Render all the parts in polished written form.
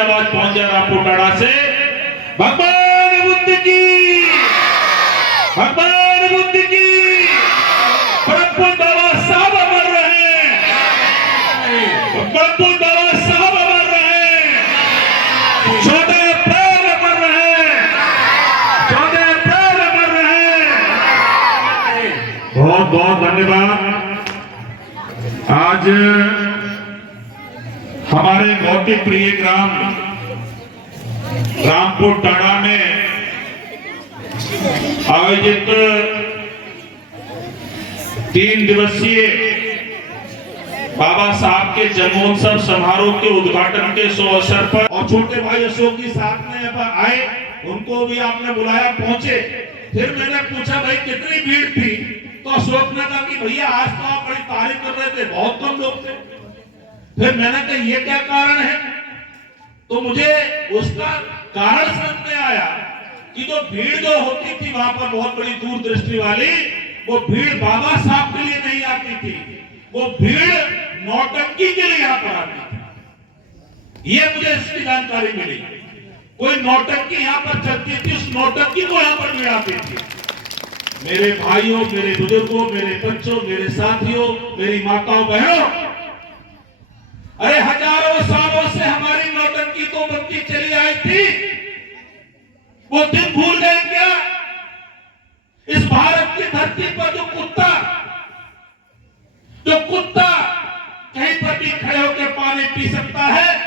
आवाज पहुंच जाए रामपुर टाड़ा से, भगवान बुद्ध की, भगवान बुद्ध की, बड़प्पन बाबा साहब अमर रहे, बड़प्पन बाबा साहब अमर रहे, 14 अप्रैल अमर रहे, 14 अप्रैल अमर रहे। बहुत बहुत धन्यवाद। आज हमारे भौतिक प्रिय ग्राम रामपुर टाड़ा में आयोजित 3 दिवसीय बाबा साहब के जन्मोत्सव समारोह के उद्घाटन के शुभ अवसर पर और छोटे भाई अशोक जी साथ में आए, उनको भी आपने बुलाया, पहुंचे। फिर मैंने पूछा भाई कितनी भीड़ थी, तो अशोक ने कहा कि भैया आज तो आप बड़ी तारीफ कर रहे थे, बहुत कम लोग थे। फिर मैंने कहा ये क्या कारण है, तो मुझे उसका कारण समझ में आया कि जो भीड़ जो होती थी वहां पर बहुत बड़ी दूरदृष्टि वाली, वो भीड़ बाबा साहब के लिए नहीं आती थी, वो भीड़ नौटंकी के लिए यहाँ पर आती थी। ये मुझे इसकी जानकारी मिली। कोई नौटंकी यहाँ पर चलती थी, उस नौटंकी को यहाँ पर भीड़ आती थी। मेरे भाइयों, मेरे बुजुर्गों, मेरे बच्चों, मेरे साथियों, मेरी माताओं बहनों, अरे हजारों सालों से हमारी नौटंकी तो बनती चली आई थी, वो दिन भूल गए क्या? इस भारत की धरती पर जो कुत्ता कहीं पर भी खड़े होकर पानी पी सकता है,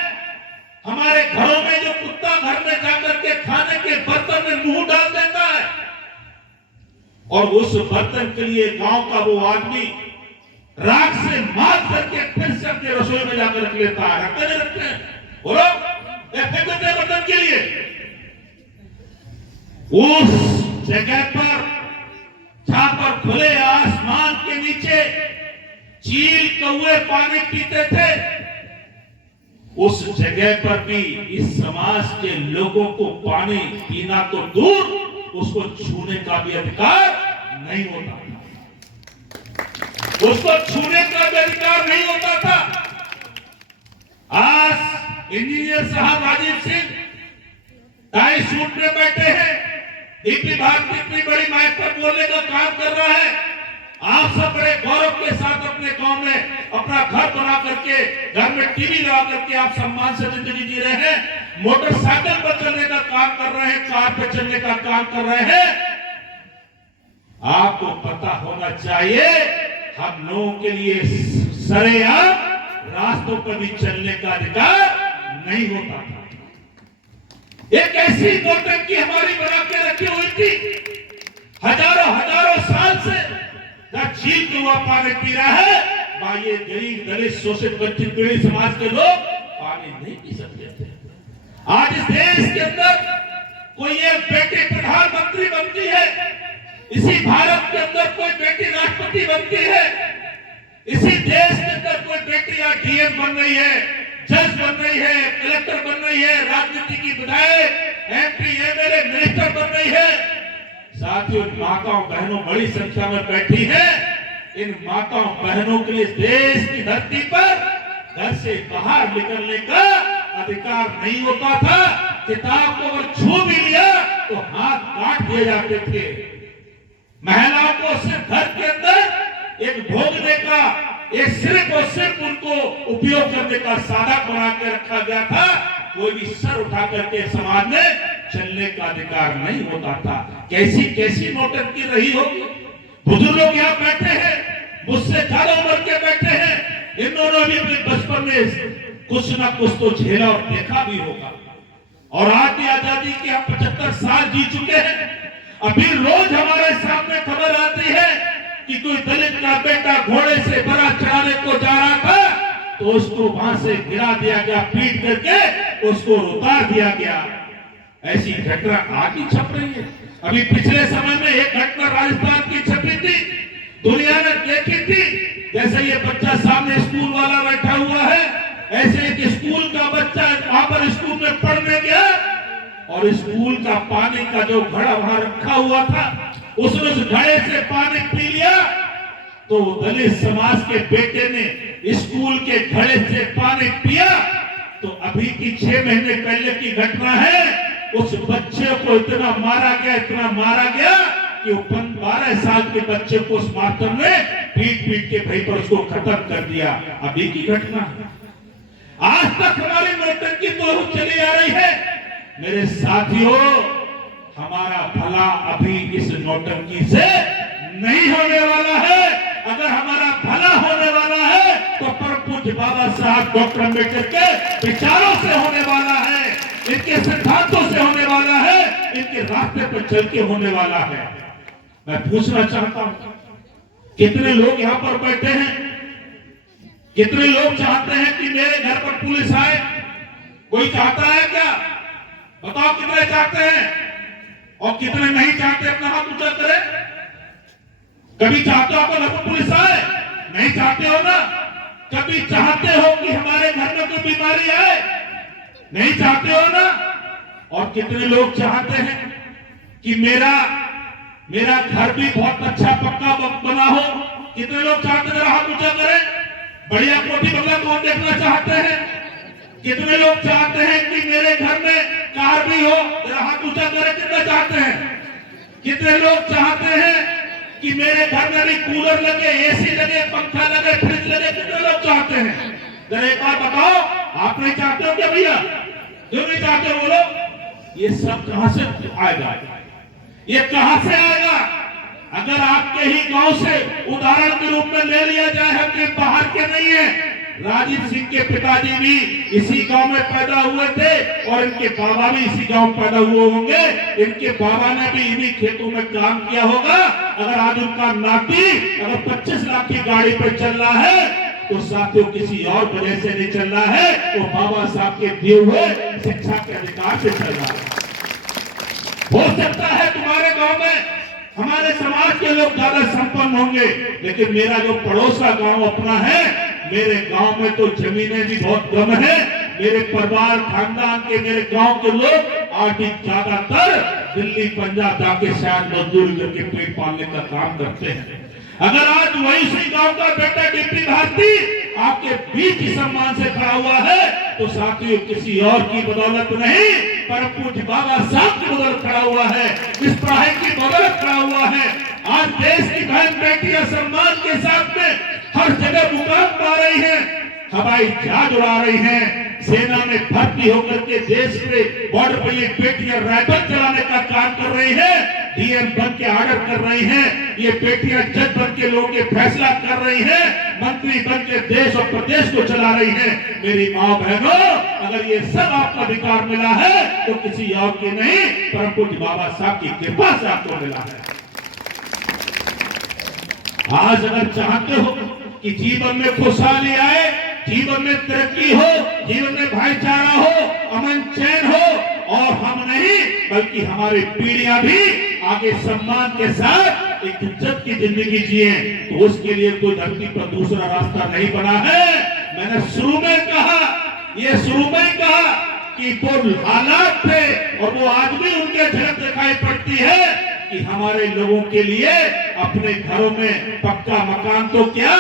हमारे घरों में जो कुत्ता घर में जाकर के खाने के बर्तन में मुंह डाल देता है, और उस बर्तन के लिए गांव का वो आदमी राख से मार करके फिर से अपने रसोई में जाकर रख लेता है। रखते नहीं रखते हैं? बोलो, फेंक देते हैं बर्तन के लिए। उस जगह पर जहां पर खुले आसमान के नीचे चील कौवे पानी पीते थे, उस जगह पर भी इस समाज के लोगों को पानी पीना तो दूर, उसको छूने का भी अधिकार नहीं होता था। उसको छूने का भी अधिकार नहीं होता था। आज इंजीनियर साहब राजीव सिंह टाई सूट में बैठे हैं, डीपी भारती इतनी बड़ी माइक पर बोलने का काम कर रहा है। आप सब बड़े गौरव के साथ अपने गांव में अपना घर बना करके, घर में टीवी लगा करके आप सम्मान से जिंदगी जी रहे हैं, मोटरसाइकिल पर चलने का काम कर रहे हैं, कार पर चलने का काम कर रहे हैं। आपको पता होना चाहिए हम लोगों के लिए सरेआम रास्तों पर भी चलने का अधिकार नहीं होता था। एक ऐसी नौटंकी हमारी बना के रखी हुई थी, हजारों साल से चील कौवा पानी पी रहा है, ये गरीब दलित शोषित वंचित पीड़ित समाज के लोग पानी नहीं पी सकते थे। आज इस देश के अंदर कोई एक बेटी प्रधानमंत्री बनती है, इसी भारत के अंदर कोई बेटी राष्ट्रपति बनती है, इसी देश के अंदर कोई बेटी या डीएम बन रही है, जज बन रही है, कलेक्टर बन रही है, राजनीति की विधायक, एमपी, एमएलए, मिनिस्टर बन रही है। साथियों, माताओं बहनों बड़ी संख्या में बैठी है। इन माताओं बहनों के लिए देश की धरती पर घर से बाहर निकलने का अधिकार नहीं होता था। किताब को अगर छू भी लिया तो हाथ काट दिए जाते थे। महिलाओं को सिर्फ घर के अंदर एक भोगने का, एक सिर्फ और सिर्फ उनको उपयोग करने का साधन बना के रखा गया था। कोई भी सर उठा करके समाज में चलने का अधिकार नहीं होता था। कैसी कैसी नौटंकी रही होगी। बुजुर्ग लोग यहाँ बैठे हैं, मुझसे ज्यादा उम्र के बैठे हैं, इन दोनों भी अपने बचपन में कुछ ना कुछ तो झेला और देखा भी होगा। और आज की आजादी के हम 75 साल जी चुके हैं। अभी रोज हमारे सामने खबर आती है कि कोई दलित का बेटा घोड़े से बड़ा चढ़ाने को जा रहा था, तो उसको वहां से गिरा दिया गया, पीट करके उसको उतार दिया गया। ऐसी घटना आज ही छप रही है। अभी पिछले समय में एक घटना राजस्थान की छपी थी, दुनिया ने देखी थी। जैसे ये बच्चा सामने स्कूल वाला बैठा हुआ है, ऐसे एक स्कूल का बच्चा वहां पर स्कूल में पढ़ने गया और स्कूल का पानी का जो घड़ा वहां रखा हुआ था, उसने उस घड़े से पानी पी लिया। तो दलित समाज के बेटे ने स्कूल के घड़े से पानी पिया तो अभी की 6 महीने पहले की घटना है। उस बच्चे को इतना मारा गया कि वो 12 साल के बच्चे को उस मास्टर ने पीट के भाई पर उसको खत्म कर दिया। अभी की घटना है। आज तक हमारी नौटंकी तो चली आ रही है। मेरे साथियों, हमारा भला अभी इस नौटंकी से नहीं होने वाला है। अगर हमारा भला होने वाला है तो परम पूज्य बाबा साहब डॉक्टर अम्बेडकर के विचारों से होने वाला है, इनके सिद्धांतों से होने वाला है, इनके रास्ते पर चल के होने वाला है। मैं पूछना चाहता हूं, कितने लोग यहां पर बैठे हैं, कितने लोग चाहते हैं कि मेरे घर पर पुलिस आए? कोई चाहता है क्या? बताओ कितने चाहते हैं और कितने नहीं चाहते? अपना हाथ ऊंचा करें। कभी चाहते हो आपको घर पर पुलिस आए? नहीं चाहते हो ना? कभी चाहते हो कि हमारे घर में कोई बीमारी आए? नहीं चाहते हो ना? और कितने लोग चाहते हैं कि मेरा घर भी बहुत अच्छा पक्का बना हो? कितने लोग चाहते हैं? हाथ ऊंचा करें। बढ़िया कोठी बंगला कौन देखना चाहते हैं? कितने लोग चाहते हैं कि मेरे घर में कार भी हो? हाथ ऊंचा करें। कितने चाहते हैं? कितने लोग चाहते हैं कि मेरे घर में भी कूलर लगे, एसी लगे, पंखा लगे, फ्रिज लगे? कितने लोग चाहते हैं? जरा एक बार बताओ, आप नहीं चाहते हो क्या भैया? क्यों नहीं चाहते हो बोलो? ये सब कहां से आएगा? ये कहां से आएगा? अगर आपके ही गांव से उदाहरण के रूप में ले लिया जाए, हम के बाहर के नहीं है। राजीव सिंह के पिताजी भी इसी गांव में पैदा हुए थे और इनके बाबा भी इसी गांव में पैदा हुए होंगे। इनके बाबा ने भी इन्हीं खेतों में काम किया होगा। अगर आज उनका नाती अगर 25 लाख की गाड़ी पर चल रहा है तो साथियों किसी और वजह से नहीं चल रहा है, वो बाबा साहब के दिए हुए शिक्षा के अधिकार से चल रहा है। हो सकता है तुम्हारे गांव में हमारे समाज के लोग ज्यादा संपन्न होंगे, लेकिन मेरा जो पड़ोस का गांव अपना है, मेरे गांव में तो जमीनें भी बहुत कम है। मेरे परिवार खानदान के, मेरे गांव के लोग आज भी ज्यादातर दिल्ली पंजाब जाके शायद मजदूरी करके पेट पालने का काम करते हैं। अगर आज वही उसी गांव का बेटा डीपी भारती आपके बीच ही सम्मान से खड़ा हुआ है तो साथियों किसी और की बदौलत नहीं, परम पूज्य बाबा साहब की बदौलत खड़ा हुआ है, इस पढ़ाई की बदौलत खड़ा हुआ है। आज देश की बहन बेटियां सम्मान के साथ में हर जगह मुकाम पा रही हैं, हवाई जहाज उड़ा रही हैं, सेना में भर्ती होकर के देश के बॉर्डर पर ये बेटियां राइफल चलाने का काम कर रही हैं, डीएम बन के ऑर्डर कर रही हैं, ये बेटियां जज बन के लोगों के फैसला कर रही हैं, मंत्री बन के देश और प्रदेश को चला रही हैं। मेरी माँ बहनों, अगर ये सब आपको अधिकार मिला है तो किसी और के नहीं, परम पूज्य बाबा साहब की कृपा से आपको मिला है। आज अगर चाहते हो कि जीवन में खुशहाली आए, जीवन में तरक्की हो, जीवन में भाईचारा हो, अमन चैन हो, और हम नहीं बल्कि हमारी पीढ़ियां भी आगे सम्मान के साथ एक इज्जत की जिंदगी जिए, तो उसके लिए कोई धरती पर दूसरा रास्ता नहीं बना है। मैंने शुरू में कहा कि वो हालात थे और वो आज भी उनके झलक दिखाई पड़ती है कि हमारे लोगों के लिए अपने घरों में पक्का मकान तो क्या,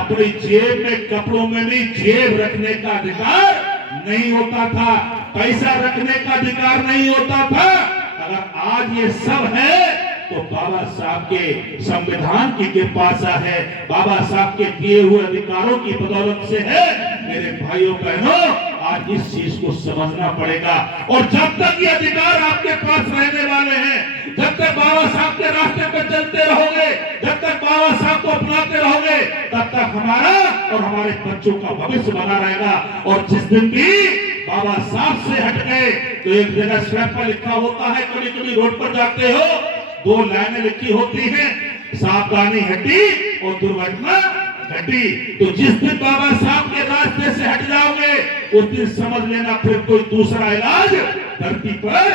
अपनी जेब में, कपड़ों में भी जेब रखने का अधिकार नहीं होता था, पैसा रखने का अधिकार नहीं होता था। अगर आज ये सब है तो बाबा साहब के संविधान की कृपा से है, बाबा साहब के दिए हुए अधिकारों की बदौलत से है। मेरे भाइयों बहनों, आज इस चीज को समझना पड़ेगा, और जब तक ये अधिकार आपके पास रहने वाले हैं, जब तक बाबा साहब के रास्ते पर चलते रहोगे, जब तक बाबा साहब को अपनाते रहोगे, तब तक हमारा और हमारे बच्चों का भविष्य बना रहेगा। और जिस दिन भी बाबा साहब से हट गए तो एक जगह स्लैब पर लिखा होता है, कभी कभी रोड पर जाते हो 2 लाइनें लिखी होती हैं, सावधानी हटी और दुर्घटना घटी। तो जिस दिन बाबा साहब के रास्ते से हट जाओगे उस दिन समझ लेना फिर कोई दूसरा इलाज धरती पर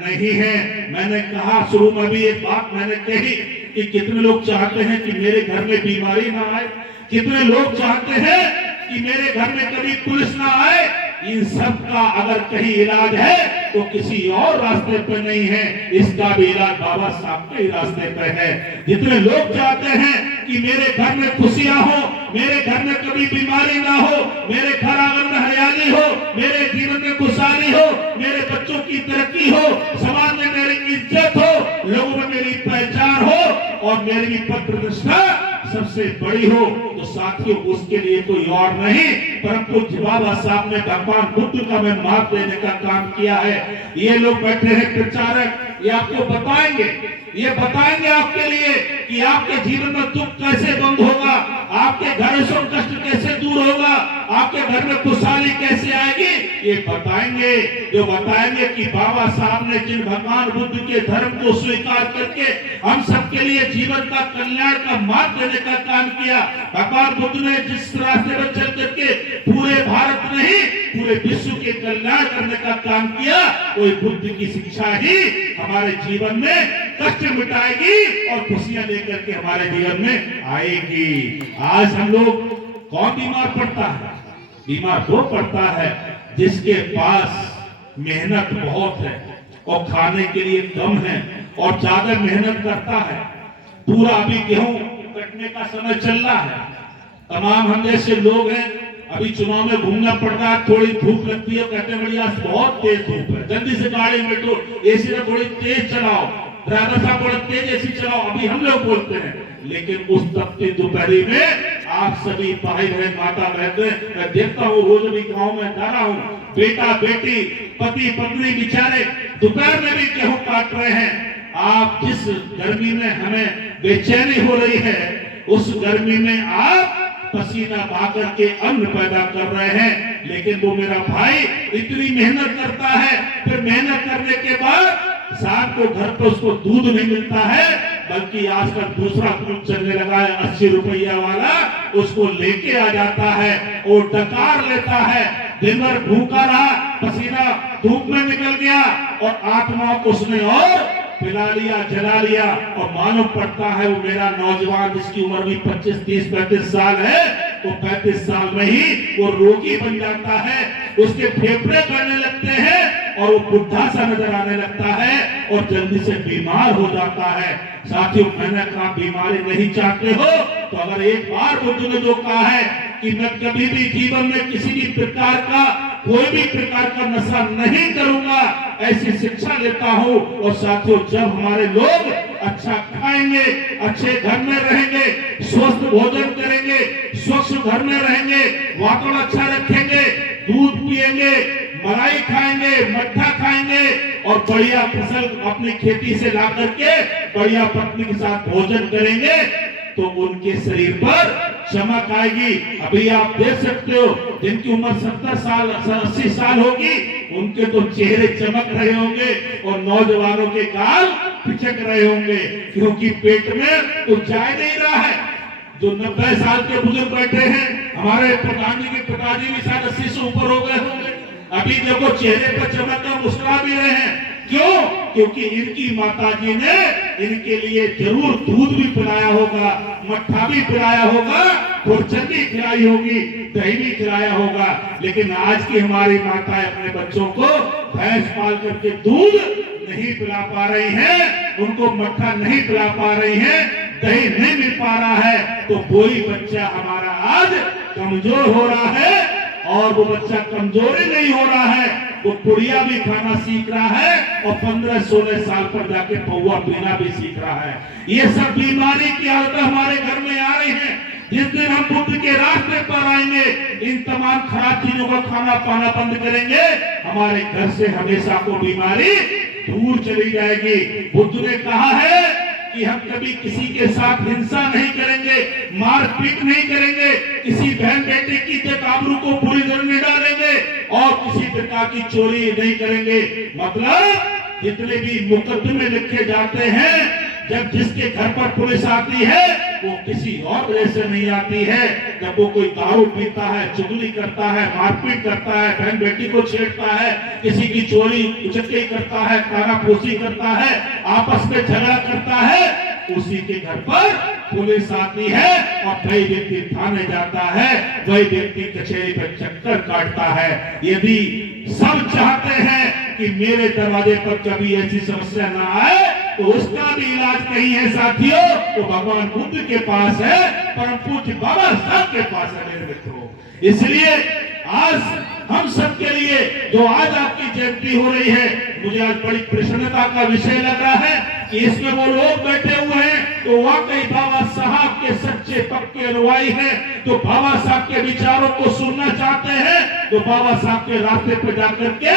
नहीं है। मैंने कहा शुरू में भी एक बात मैंने कही कि कितने लोग चाहते हैं कि मेरे घर में बीमारी ना आए, कितने लोग चाहते हैं कि मेरे घर में कभी पुलिस ना आए। इन सब का अगर कहीं इलाज है तो किसी और रास्ते पे नहीं है, इसका भी इलाज बाबा साहब के रास्ते पे है। जितने लोग चाहते हैं कि मेरे घर में खुशियां हो, मेरे घर में कभी बीमारी ना हो, मेरे घर आंगन में हरियाली हो, मेरे जीवन में खुशहाली हो, मेरे बच्चों की तरक्की हो, समाज में मेरी इज्जत हो, लोगों में मेरी पहचान हो और मेरी पद प्रतिष्ठा सबसे बड़ी हो। तो साथियों, उसके लिए कोई और नहीं परंतु बाबा साहब ने भगवान बुद्ध का मैं मार्ग देने का काम किया है। ये लोग बैठे हैं प्रचारक, ये आपको बताएंगे, ये बताएंगे आपके लिए कि आपके जीवन में दुख कैसे बंद होगा, आपके घर से कष्ट कैसे दूर होगा, आपके घर में खुशहाली कैसे आएगी, ये बताएंगे। जो बताएंगे कि बाबा साहब ने जिन भगवान बुद्ध के धर्म को स्वीकार करके हम सबके लिए जीवन का कल्याण का मार्ग देने का काम किया, भगवान बुद्ध ने जिस रास्ते पर चल करके पूरे भारत नहीं पूरे विश्व के कल्याण करने का काम किया, वही बुद्ध की शिक्षा ही हमारे जीवन में कष्ट मिटाएगी और खुशियां लेकर के हमारे जीवन में आएगी। आज हम लोग कौन बीमार पड़ता है? बीमार वो पड़ता है जिसके पास मेहनत बहुत है और खाने के लिए कम है और ज्यादा मेहनत करता है। पूरा अभी गेहूं कटने का समय चल रहा है, तमाम हम जैसे लोग हैं, अभी चुनाव में घूमना पड़ रहा है, थोड़ी धूप लगती है, कहते हैं भैया बहुत तेज धूप है, जल्दी से गाड़ी में बैठो, एसी में थोड़ी तेज चलाओ, ड्राइवर साहब थोड़ा तेज एसी चलाओ, अभी हम लोग बोलते हैं। लेकिन उस तपती दोपहरी में आप सभी भाई बहन माता बहन, मैं देखता हूँ रोज भी गाँव में जा रहा हूँ, बेटा बेटी पति पत्नी बेचारे दोपहर में भी गेहूं काट रहे हैं। आप जिस गर्मी में हमें बेचैनी हो रही है, उस गर्मी में आप पसीना बहा करके अन्न पैदा कर रहे हैं, लेकिन वो मेरा भाई इतनी मेहनत करता है, फिर मेहनत करने के बाद शाम को घर पर उसको दूध नहीं मिलता है, बल्कि आजकल दूसरा दूध चलने लगा है 80 रुपया वाला, उसको लेके आ जाता है और डकार लेता है। दिन भर भूखा रहा, पसीना धूप में निकल गया और आत्मा को उसने और पिला लिया, जला लिया और मालूम पड़ता है वो मेरा नौजवान जिसकी उम्र भी 25, 30, 35 साल है, वो 35 साल में ही वो रोगी बन जाता है, उसके फेफड़े गलने लगते हैं और वो बुढ़ा सा नजर आने लगता है और जल्दी से बीमार हो जाता है। साथियों, मैंने कहा बीमारी नहीं चाहते हो तो अगर एक बार बुद्ध ने जो कहा है कि मैं कभी भी जीवन में किसी भी प्रकार का कोई भी प्रकार का नशा नहीं करूंगा, ऐसी शिक्षा लेता हूं। और साथियों, जब हमारे लोग अच्छा खाएंगे, अच्छे घर में रहेंगे, स्वस्थ भोजन करेंगे, स्वच्छ घर में रहेंगे, वातावरण अच्छा रखेंगे, दूध पिएंगे, मलाई खाएंगे, मट्ठा खाएंगे और बढ़िया फसल अपनी खेती से ला करके बढ़िया पत्नी के साथ भोजन करेंगे, तो उनके शरीर पर चमक आएगी। अभी आप देख सकते हो जिनकी उम्र 70 साल 80 साल होगी, उनके तो चेहरे चमक रहे होंगे और नौजवानों के गाल पिचक रहे होंगे, क्योंकि पेट में कुछ जा नहीं रहा है। जो 90 साल के बुजुर्ग बैठे हैं, हमारे प्रधान जी के पिताजी भी शायद 80 से ऊपर हो गए होंगे, अभी देखो चेहरे पर चमक कर मुस्कुरा भी रहे हैं। क्यों? क्योंकि इनकी माताजी ने इनके लिए जरूर दूध भी पिलाया होगा, मट्ठा भी पिलाया होगा, खुरचन भी खिलाई होगी, दही भी खिलाया होगा। लेकिन आज की हमारी माताएं अपने बच्चों को भैंस पाल करके दूध नहीं पिला पा रही हैं, उनको मट्ठा नहीं पिला पा रही हैं, दही नहीं मिल पा रहा है, तो वही बच्चा हमारा आज कमजोर हो रहा है। और वो बच्चा कमजोरी नहीं हो रहा है, वो पुड़िया भी खाना सीख रहा है और 15-16 साल पर जाके पौवा पीना भी सीख रहा है। ये सब बीमारी की हालत हमारे घर में आ रही है। जिस दिन हम बुद्ध के रास्ते पर आएंगे, इन तमाम खराब चीजों का खाना पाना बंद करेंगे, हमारे घर से हमेशा को बीमारी दूर चली जाएगी। बुद्ध ने कहा है कि हम कभी किसी के साथ हिंसा नहीं करेंगे, मारपीट नहीं करेंगे, किसी बहन बेटे की इज्जत आबरू को बुरी तरह नहीं डालेंगे और किसी प्रकार की चोरी नहीं करेंगे। मतलब जितने भी मुकदमे लिखे जाते हैं, जब जिसके घर पर पुलिस आती है वो किसी और वजह से नहीं आती है, जब वो कोई दारू पीता है, चुगली करता है, मारपीट करता है, बहन बेटी को छेड़ता है, किसी की चोरी उचक्की करता है, कानाफूसी करता है, आपस में झगड़ा करता है, उसी के घर पर पुलिस आती है और वही व्यक्ति थाने जाता है, वही व्यक्ति कचहरी पर चक्कर काटता है। यदि सब चाहते हैं कि मेरे दरवाजे पर कभी ऐसी समस्या ना आए, तो उसका भी इलाज कहीं है साथियों, तो भगवान बुद्ध के पास है, परम पूज्य बाबा साहब के पास है मेरे मित्रों। इसलिए आज हम सब के लिए जो आज आपकी जयंती हो रही है, मुझे आज बड़ी प्रसन्नता का विषय लग रहा है कि इसमें वो लोग बैठे हुए हैं तो वाकई बाबा साहब के सच्चे पक्के अनुयायी हैं, तो बाबा साहब के विचारों को सुनना चाहते हैं, तो बाबा साहब के रास्ते पर जाकर के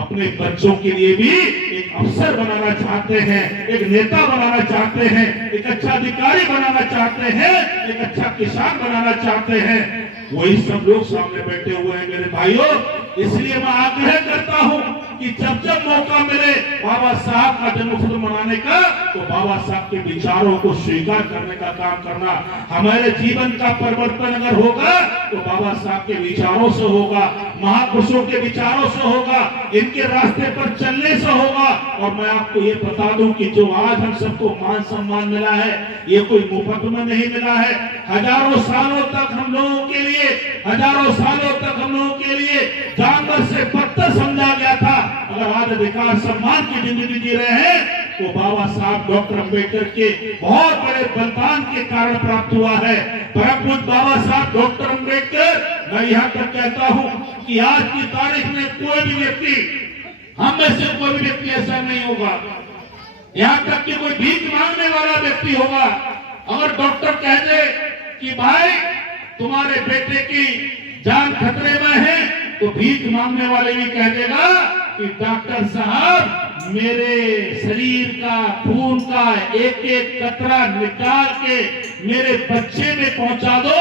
अपने बच्चों के लिए भी एक अफसर बनाना चाहते हैं, एक नेता बनाना चाहते हैं, एक अच्छा अधिकारी बनाना चाहते हैं, एक अच्छा किसान बनाना चाहते हैं। वही सब लोग सामने बैठे हुए हैं मेरे भाइयों। इसलिए मैं आग्रह करता हूं कि जब जब मौका मिले बाबा साहब का जन्मदिन मनाने का, तो बाबा साहब के विचारों को स्वीकार करने का काम करना। हमारे जीवन का परिवर्तन अगर होगा तो बाबा साहब के विचारों से होगा, महापुरुषों के विचारों से होगा, इनके रास्ते पर चलने से होगा। और मैं आपको ये बता दूं कि जो आज हम सबको मान सम्मान मिला है, ये कोई मुफ्त में नहीं मिला है। हजारों सालों तक हम लोगों के लिए, हजारों सालों तक हम लोगों के लिए जानवर से बदतर समझा गया था। अगर आज अधिकार सम्मान की जिंदगी जी रहे हैं तो बाबा साहब डॉक्टर अंबेडकर के बहुत बड़े बलिदान के कारण प्राप्त हुआ है। परम पूज्य बाबा साहब डॉक्टर अंबेडकर, मैं यहाँ तक कहता हूँ कि आज की तारीख में कोई भी व्यक्ति, हम में से कोई भी व्यक्ति ऐसा नहीं होगा, यहाँ तक कि कोई भीख मांगने वाला व्यक्ति होगा, अगर डॉक्टर कह दे कि भाई तुम्हारे बेटे की जान खतरे में है, तो भीख मांगने वाले भी कह देगा कि डॉक्टर साहब मेरे शरीर का खून का एक एक कतरा निकाल के मेरे बच्चे में पहुंचा दो,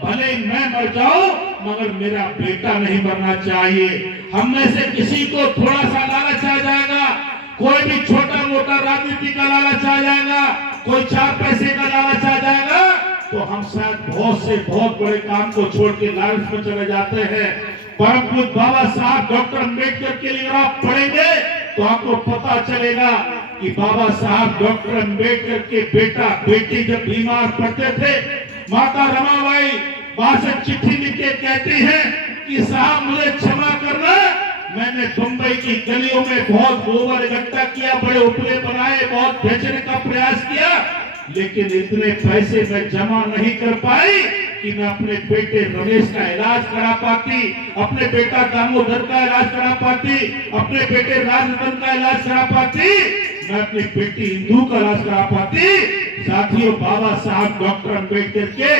भले ही मैं मर जाऊं मगर मेरा बेटा नहीं मरना चाहिए। हम में से किसी को थोड़ा सा लालच आ जाएगा, कोई भी छोटा मोटा राजनीति का लालच आ जाएगा, कोई 4 पैसे का लालच आ जाएगा, तो हम शायद बहुत बड़े काम को छोड़ के लालच में चले जाते हैं। परम पूज्य बाबा साहब डॉक्टर अंबेडकर के लिए आप पढ़ेंगे तो आपको पता चलेगा कि बाबा साहब डॉक्टर अंबेडकर के बेटा बेटी जब बीमार पड़ते थे, माता रमाबाई वहां से चिट्ठी लिख के कहती है कि साहब मुझे क्षमा करना, मैंने मुंबई की गलियों में बहुत गोबर इकट्ठा किया, बड़े उपले बनाए, बहुत बेचने का प्रयास किया, लेकिन इतने पैसे मैं जमा नहीं कर पाई कि मैं अपने बेटे रमेश का इलाज करा पाती, अपने बेटा दामोदर का इलाज करा पाती, अपने बेटे राजरतन का इलाज करा पाती, मैं अपनी बेटी इंदू का इलाज करा पाती। साथियों, बाबा साहब डॉक्टर अंबेडकर के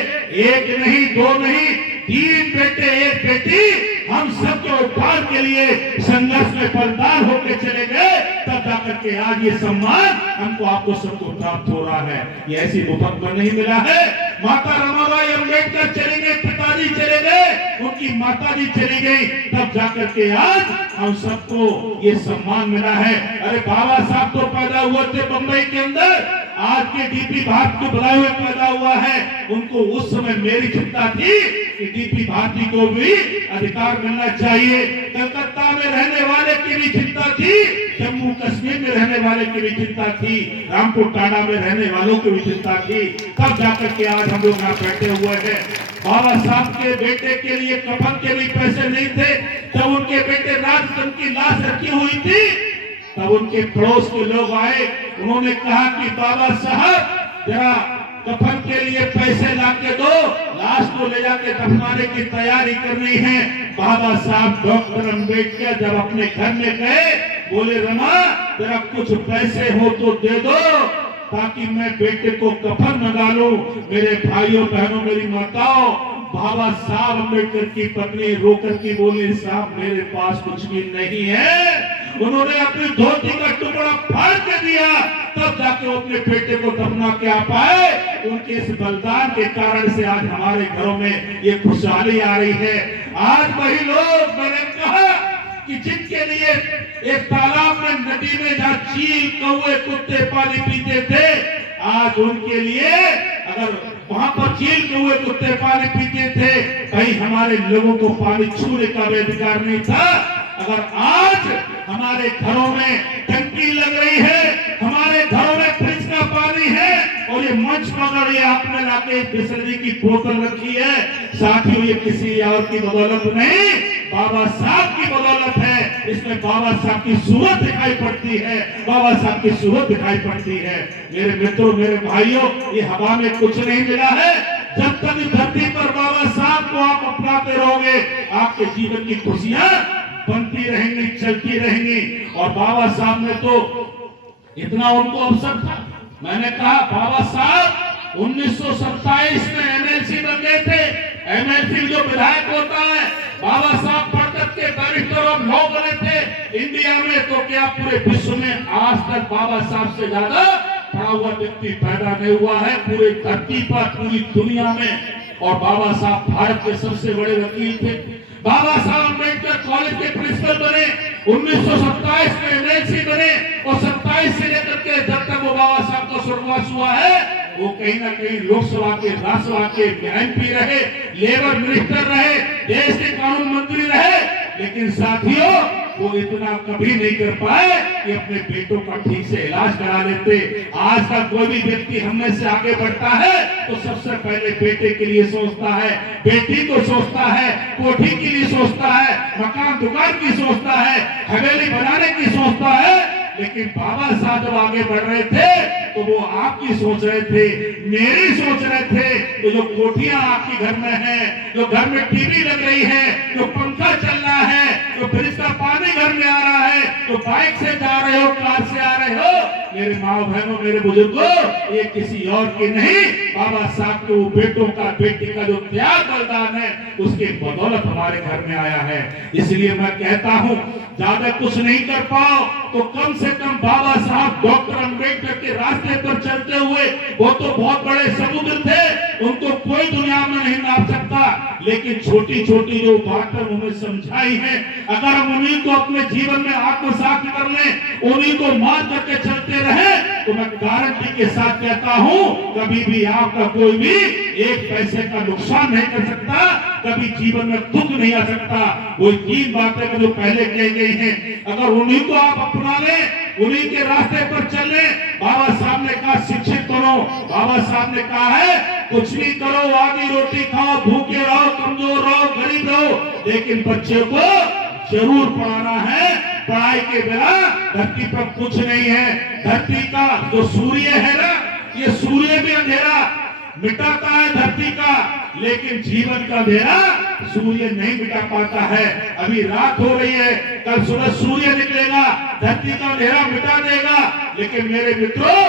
एक नहीं, 2 नहीं, 3 बेटे, 1 बेटी, हम सबके उद्धार के लिए संघर्ष में बलिदान होकर चले गए, तब जाकर के आज ये सम्मान हमको आपको सबको प्राप्त हो रहा है। ये ऐसी मुफ्त में नहीं मिला है। माता रमाबाई अंबेडकर चली गई, पिताजी चले गए, उनकी माताजी चली गई, तब जाकर के आज हम सबको ये सम्मान मिला है। अरे बाबा साहब तो पैदा हुए थे बंबई के अंदर, आज के डीपी भारती को बुलाए हुए पैदा हुआ है। उनको उस समय मेरी चिंता थी कि डीपी भारती को भी अधिकार मिलना चाहिए। कलकत्ता में रहने वाले की भी चिंता थी, जम्मू कश्मीर में रहने वाले की भी चिंता थी, रामपुर टाडा में रहने वालों की भी चिंता थी। तब जाकर के आज हम लोग यहाँ बैठे हुए हैं। बाबा साहब के बेटे के लिए कफन के भी पैसे नहीं थे, जब उनके बेटे राजरतन की लाश रखी हुई थी, तब उनके पड़ोस के लोग आए, उन्होंने कहा कि बाबा साहब जरा कफन के लिए पैसे लाके दो, लाश को ले जाके दफनाने की तैयारी करनी है। बाबा साहब डॉक्टर अंबेडकर जब अपने घर में गए, बोले रमा जरा कुछ पैसे हो तो दे दो ताकि मैं बेटे को कफन में डालूं। मेरे भाइयों बहनों, मेरी माताओं, बाबा साहब अंबेडकर की पत्नी रोकर की बोली साहब मेरे पास कुछ भी नहीं है। उन्होंने अपनी धोती का टुकड़ा फाड़ के दिया, तब जाके वो अपने बेटे को दफना के आ पाए। उनके इस बलिदान के कारण से आज हमारे घरों में ये खुशहाली आ रही है। आज वही लोग, मैंने कहा कि जिनके लिए एक तालाब में, नदी में जहाँ चील कौवे कुत्ते पानी पीते थे, आज उनके लिए अगर वहां पर चील कौवे कुत्ते पानी पीते थे, कहीं हमारे लोगों को पानी छूने का भी अधिकार नहीं था। अगर आज हमारे घरों में टंकी लग रही है, हमारे घरों में फ्रिज का पानी है, और ये मंच पर ये आपने लाके बिसलरी की बोतल रखी है, साथियों ये किसी और की बदौलत नहीं, बाबा साहब की बदौलत है। इसमें बाबा साहब की सूरत दिखाई पड़ती है, बाबा साहब की सूरत दिखाई पड़ती है। मेरे मित्रों, मेरे भाइयों, ये हवा में कुछ नहीं मिला है। जब तक धरती पर बाबा साहब को आप अपनाते रहोगे, आपके जीवन की खुशियां बनती रहेंगी, चलती रहेंगी। और बाबा साहब ने तो इतना उनको अवसर था, मैंने कहा बाबा साहब 1927 में एमएलसी बन गए थे। एमएलसी जो विधायक होता है, बाबा साहब पढ़ करके बैरिस्टर ऑफ लॉ बने थे इंडिया में। तो क्या पूरे विश्व में आज तक बाबा साहब से ज्यादा पढ़ा हुआ व्यक्ति पैदा नहीं हुआ है पूरे धरती पर, पूरी दुनिया में। और बाबा साहब भारत के सबसे बड़े वकील थे। बाबा साहब अम्बेडकर कॉलेज के प्रिंसिपल बने, 1927 में एमएलसी बने। और 27 से लेकर के जब तक वो बाबा साहब का स्वर्गवास हुआ है, वो कहीं ना कहीं लोकसभा के, राज्यसभा के एमपी रहे, लेबर मिनिस्टर रहे, देश के कानून मंत्री रहे। लेकिन साथियों, वो इतना कभी नहीं कर पाए कि अपने बेटों का ठीक से इलाज करा लेते। आज का कोई भी व्यक्ति हमने से आगे बढ़ता है तो सबसे पहले बेटे के लिए सोचता है, बेटी को सोचता है, कोठी के लिए सोचता है, मकान दुकान की सोचता है, हवेली बनाने की सोचता है। लेकिन बाबा साहब जब आगे बढ़ रहे थे तो वो आपकी सोच रहे थे, मेरी सोच रहे थे। तो जो कोठियां आपके घर में हैं, जो घर में टीवी लग रही है, जो पंखा चल रहा है, जो फ्रिज का पानी घर में आ रहा है, जो बाइक से जा रहे हो, कार से आ रहे हो, मेरे माँ बहनों, मेरे बुजुर्गों, ये किसी और की नहीं, बाबा साहब के वो बेटों का, बेटी का जो त्याग बलिदान है, उसके बदौलत हमारे घर में आया है। इसलिए मैं कहता हूँ, ज्यादा कुछ नहीं कर पाओ तो कम से कम बाबा साहब डॉक्टर अम्बेडकर के रास्ते पर चलते हुए, वो तो बहुत बड़े समुद्र थे, उनको कोई दुनिया में नहीं नाप सकता। लेकिन छोटी छोटी जो बातें उन्होंने समझाई है, अगर हम उन्हीं को अपने जीवन में आत्मसात कर लें, उन्हीं को मान करके चलते रहे, तो मैं गारंटी के साथ कहता हूं, कभी भी आपका कोई भी एक पैसे का नुकसान नहीं कर सकता, कभी जीवन में दुख नहीं आ सकता। वो 3 बातें जो पहले कही गई हैं, अगर उन्हीं को आप अपना लें, उन्हीं के रास्ते पर चले। बाबा साहब ने कहा शिक्षित करो, बाबा साहब ने कहा है कुछ भी करो, आधी रोटी खाओ, भूखे रहो, कमजोर रहो, गरीब रहो, लेकिन बच्चे को जरूर पढ़ाना है। पढ़ाई के बिना धरती पर कुछ नहीं है। धरती का जो सूर्य है ना, ये सूर्य भी अंधेरा मिटाता है धरती का, लेकिन जीवन का अंधेरा सूर्य नहीं मिटा पाता है। अभी रात हो रही है, कल सुबह सूर्य निकलेगा, धरती का अंधेरा मिटा देगा। लेकिन मेरे मित्रों,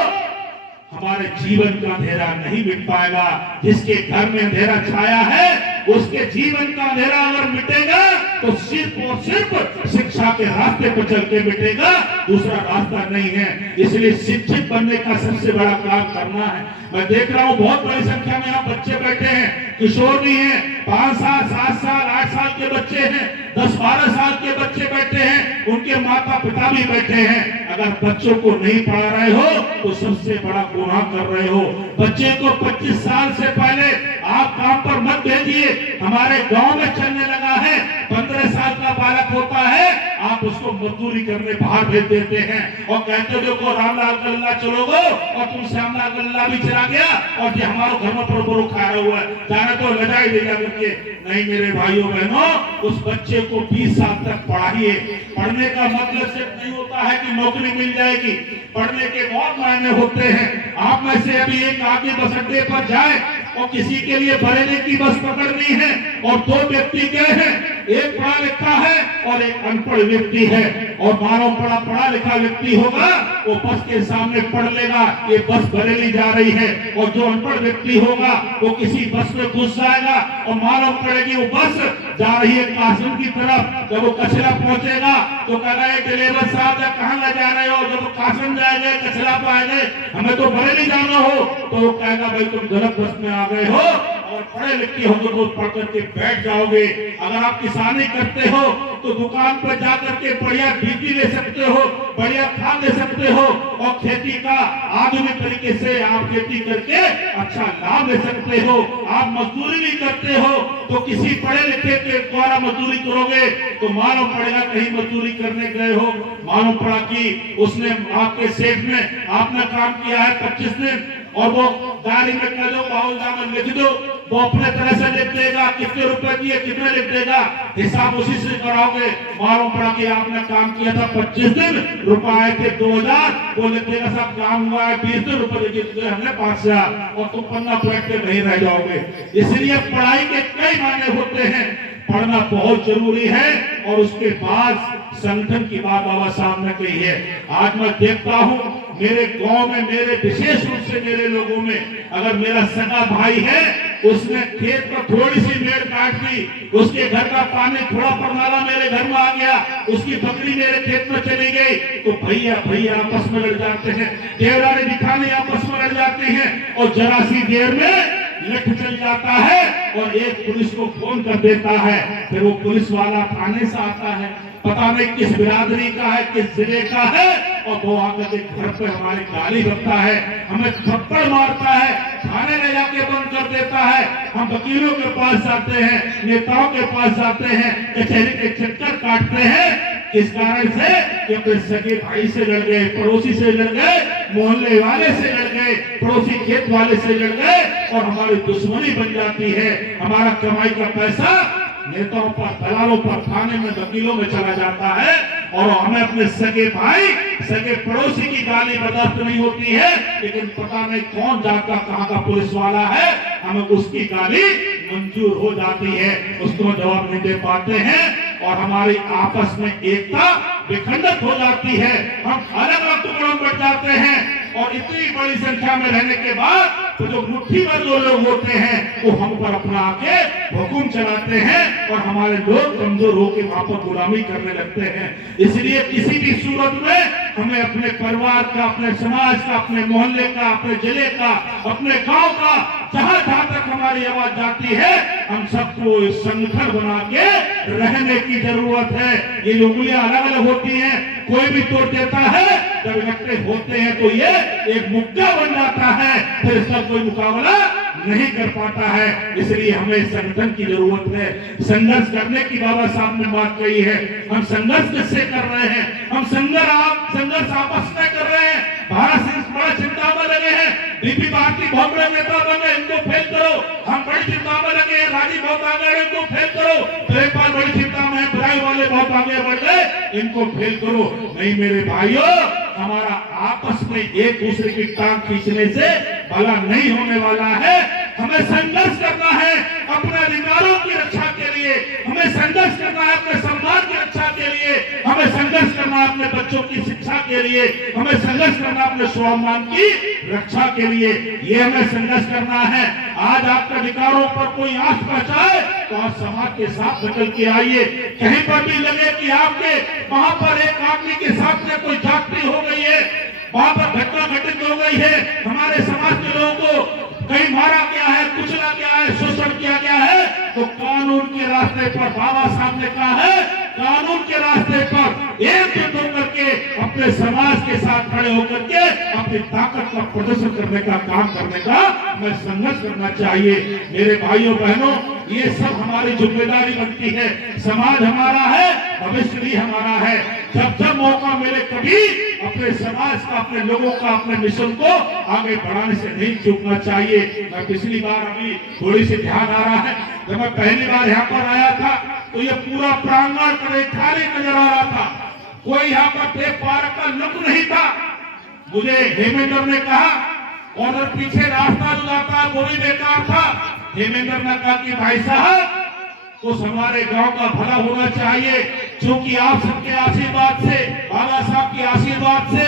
हमारे जीवन का अंधेरा नहीं मिट पाएगा। जिसके घर में अंधेरा छाया है, उसके जीवन का अंधेरा अगर मिटेगा तो सिर्फ और सिर्फ शिक्षा के रास्ते पर चल के मिटेगा, दूसरा रास्ता नहीं है। इसलिए शिक्षित बनने का सबसे बड़ा काम करना है। मैं देख रहा हूँ बहुत बड़ी संख्या में यहाँ बच्चे बैठे हैं, किशोर भी हैं, 5 साल, 7 साल, 8 साल के बच्चे हैं, 10-12 साल के बच्चे बैठे हैं, उनके माता पिता भी बैठे हैं। अगर बच्चों को नहीं पढ़ा रहे हो तो सबसे बड़ा गुनाह कर रहे हो। बच्चे को 25 साल से पहले आप काम पर मत भेजिए। हमारे गांव में चलने लगा है, 15 साल का बालक होता है, आप उसको मजदूरी करने बाहर भेज देते हैं और कहते देखो रामलाल गल्ला चलोगे और तुम श्यामलाल गल्ला भी चला गया और ये हमारे घर में परोपरो खाया हुआ है, जाने तो लजाई देगा करके। नहीं मेरे भाइयों बहनों, उस बच्चे को 20 साल तक पढ़ाइए। पढ़ने का मतलब सिर्फ नहीं होता है कि नौकरी मिल जाएगी, पढ़ने के बहुत मायने होते हैं। आप में से अभी एक आगे बस अड्डे पर जाए और किसी के लिए बरेली की बस पकड़नी है और 2 व्यक्ति गए हैं, एक पढ़ा लिखा है और एक अनपढ़ व्यक्ति है। और मानो पढ़ा लिखा व्यक्ति होगा वो बस के सामने पढ़ लेगा ये बस बरेली जा रही है, और जो अनपढ़ व्यक्ति होगा वो किसी बस में घुस जाएगा और मालूम पड़ेगी वो बस जा रही है कासन की तरफ। जब वो कचरा पहुंचेगा तो कहेगा ड्राइवर साहब कहाँ ले जा रहे हो? जब वो कासन जाएंगे, कचरा पाएंगे, हमें तो बरेली जाना हो, तो वो कहेगा भाई तुम गलत बस में आ गए हो और पढ़े लिखे होंगे तो पढ़ करके बैठ जाओगे। अगर आप किसानी करते हो तो दुकान पर जाकर के बढ़िया बीज ले सकते हो, बढ़िया खाद ले सकते हो और खेती का आधुनिक तरीके से आप खेती करके अच्छा लाभ ले सकते हो। आप मजदूरी भी करते हो तो किसी पढ़े लिखे के द्वारा मजदूरी करोगे तो मालूम पड़ेगा कहीं मजदूरी करने गए हो, मालूम पड़ा कि उसने आपके सेठ में आपने काम किया है 25 दिन और वो डायरी में कह दो बाउल दामन लिख दो, वो अपने तरह से लिख देगा, कितने रुपए दिए कितने लिख देगा, हिसाब उसी से कराओगे। मालूम पड़ा कि आपने काम किया था 25 दिन, रुपए आए थे 2000, वो लिख देगा साहब काम हुआ है 20 दिन, रुपए लिखे हमने 5000, और तुम पन्ना पलट के नहीं रह जाओगे। इसलिए पढ़ाई के कई मायने होते हैं, पढ़ना बहुत जरूरी है। और उसके बाद संगठन की बात बाबा साहब ने कही है। आज मैं देखता हूँ मेरे गांव में, मेरे विशेष रूप से मेरे लोगों में, अगर मेरा सगा भाई है, उसने खेत में थोड़ी सी मेड़ काट दी, उसके घर का पानी थोड़ा परनाला मेरे घर में आ गया, उसकी बकरी मेरे खेत में चली गई, तो भैया भैया आपस में लड़ जाते हैं, देवरानी दिखाने आपस में लड़ जाते हैं, और जरा सी देर में लठ चल जाता है और एक पुलिस को फोन कर देता है। फिर वो पुलिस वाला थाने से आता है, पता नहीं किस बिरादरी का है, किस जिले का है, और वो आकर के घर पे हमारी गाली रखता है, हमें थप्पड़ मारता है, थाने ले जाके बंद कर देता है। हम वकीलों के पास जाते हैं, नेताओं के पास जाते हैं, कचहरी के चक्कर काटते हैं, इस कारण से कि अपने सगे भाई से लड़ गए, पड़ोसी से लड़ गए, मोहल्ले वाले से लड़ गए, पड़ोसी खेत वाले से लड़ गए, और हमारी दुश्मनी बन जाती है। हमारा कमाई का पैसा नेताओं पर, दलालों पर, थाने में, वकीलों में चला जाता है, और हमें अपने सगे भाई, सगे पड़ोसी की गाली बर्दाश्त नहीं होती है, लेकिन पता नहीं कौन जाता कहाँ का पुलिस वाला है, हमें उसकी गाली मंजूर हो जाती है, उसको जवाब नहीं दे पाते हैं, और हमारी आपस में एकता विखंडित हो जाती है। हम अलग अलग टुकड़ों में बढ़ जाते हैं, और इतनी बड़ी संख्या में रहने के बाद तो जो मुट्ठी में जो लोग होते हैं वो हम पर अपना आके हुक्म चलाते हैं, और हमारे लोग कमजोर होकर वहां पर गुलामी करने लगते हैं। इसलिए किसी भी सूरत में हमें अपने परिवार का, अपने समाज का, अपने मोहल्ले का, अपने जिले का, अपने गांव का, जहां जहां तक हमारी आवाज जाती है, हम सबको संगठन बना के रहने की जरूरत है। ये उंगलियां अलग अलग होती हैं, कोई भी तोड़ देता है, जब इकट्ठे होते हैं तो ये एक मुक्का बन जाता है, फिर इसका कोई मुकाबला नहीं कर पाता है। इसलिए हमें संगठन की जरूरत है। संघर्ष करने की बाबा साहब ने बात कही है। हम संघर्ष किससे कर रहे हैं? हम संघर्ष आपस में कर रहे हैं। भारत सिंह बड़ा चिंता में लगे हैं, बीपी भारती बहुत बड़े नेता बन गए, इनको फेल करो। हम बड़ी चिंता में लगे हैं, राजीव बहुत आगे, इनको फेल करो। प्रेमपाल बड़ी चिंता में है, बुराई वाले बहुत आगे बढ़ गए, इनको फेल करो। नहीं मेरे भाइयों, हमारा आपस में एक दूसरे की टांग खींचने से भला नहीं होने वाला है। हमें संघर्ष करना है अपने अधिकारों की रक्षा के लिए, हमें संघर्ष करना है अपने सम्मान की रक्षा के लिए, हमें संघर्ष करना है अपने बच्चों की शिक्षा के लिए, हमें संघर्ष करना अपने स्वाभिमान की रक्षा के लिए। ये हमें संघर्ष करना है। आज आपके अधिकारों पर कोई आंच बचाए तो आप समाज के साथ निकल के आइए। कहीं पर भी लगे कि आपके वहां पर एक आदमी के साथ में कोई जाति हो गई है, वहां पर घटना घटित हो गई है, हमारे समाज के लोगों को कहीं मारा गया है, कुचला गया है, शोषण किया गया है, तो कानून के रास्ते पर बाबा साहब ने कहा है, कानून के रास्ते पर एकजुट होकर के अपने समाज के साथ खड़े होकर के अपनी ताकत का प्रदर्शन करने का काम करने का हमें संघर्ष करना चाहिए। मेरे भाइयों बहनों, ये सब हमारी जिम्मेदारी बनती है। समाज हमारा है, भविष्य भी हमारा है। जब जब मौका मिले कभी अपने समाज का, अपने लोगों का, अपने मिशन को आगे बढ़ाने से नहीं चूकना चाहिए। मैं पिछली बार अभी थोड़ी सी ध्यान आ रहा है, जब मैं पहली बार यहाँ पर आया था तो ये पूरा प्रांगण खाली नजर आ रहा था, कोई यहाँ पर देव पार्क का लुक नहीं था। मुझे हेमेंद्र ने कहा, और पीछे रास्ता जो जाता है वो भी बेकार था। हेमेंद्र ने कहा कि भाई साहब, उस हमारे गांव का भला होना चाहिए, क्योंकि आप सबके आशीर्वाद से, बाबा साहब के आशीर्वाद से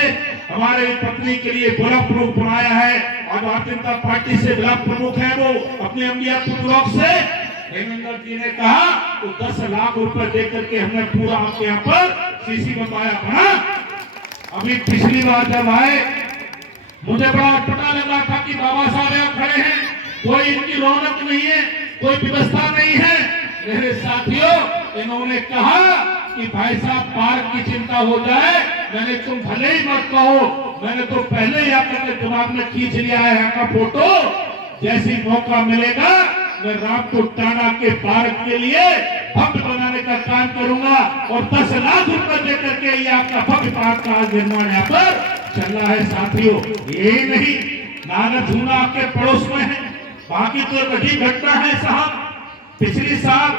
हमारे पत्नी के लिए ब्लॉक प्रमुख बनाया है, और भारतीय जनता पार्टी से ब्लॉक प्रमुख है वो अपने अम्बियापुर ब्लॉक से। हेमेंद्र जी ने कहा तो 10 लाख रुपए देकर के हमने पूरा आपके यहाँ पर सीसी बताया बना। अभी पिछली बार जब आए मुझे बड़ा पता लगा था कि बाबा साहब यहाँ खड़े हैं, कोई इनकी रौनक नहीं है, कोई व्यवस्था नहीं है। मेरे साथियों, इन्होंने कहा कि भाई साहब पार्क की चिंता हो जाए, मैंने तुम भले ही मत कहो, मैंने तो पहले ही आपके दिमाग में खींच लिया है यहाँ का फोटो। जैसी मौका मिलेगा मैं रामपुर टाना के पार्क के लिए भव्य बनाने का काम करूंगा, और 10 लाख रुपए देकर के ये आपका भव्य पार्क का निर्माण यहाँ पर चल रहा है। साथियों, यही नहीं, नागार्जुना आपके पड़ोस में है। बाकी तो एक अजीब घटना है साहब, पिछली साल